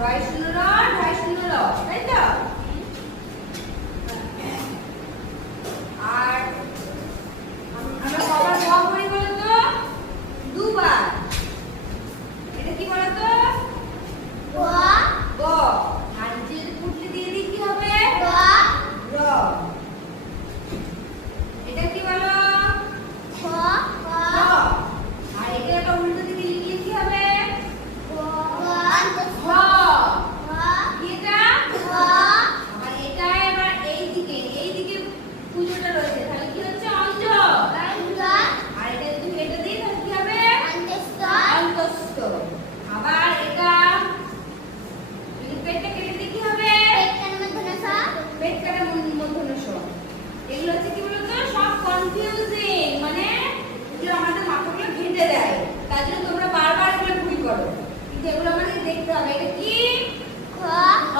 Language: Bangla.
রয় শূন্য র ঢয় শূন্য র, তাই তো? আর আমরা কবার গ পড়ি বলো তো? দুবার। এটা কি বলো তো? গ। গ। আর যদি পুটলি দিয়ে দিই কি হবে? র। র। এটা কি বলো? খ। খ। আর এটা একটা উল্টো দিকে লিখলে কি হবে? গ। ঘ। খ। এটা খ। আবার এটাই আবার এইদিকে পুজোটা রয়েছে, তাহলে কি হচ্ছে? অঞ্জ। আর এটা যদি এটা দিই তাহলে কি হবে? অন্তস্থ। আবার এটা যদি পেটটা কেটে দিই কি হবে? পেট কাটা মূর্ধন্য ষ। এগুলো হচ্ছে কি বলতো? সব কনফিউজিং, মানে এগুলো আমাদের মাথাগুলো ঘেঁটে দেয়, তার জন্য তোমরা বারবার এগুলো ভুল করো, কিন্তু এগুলো আমাদের দেখতে হবে। এটা কি? খ। খ।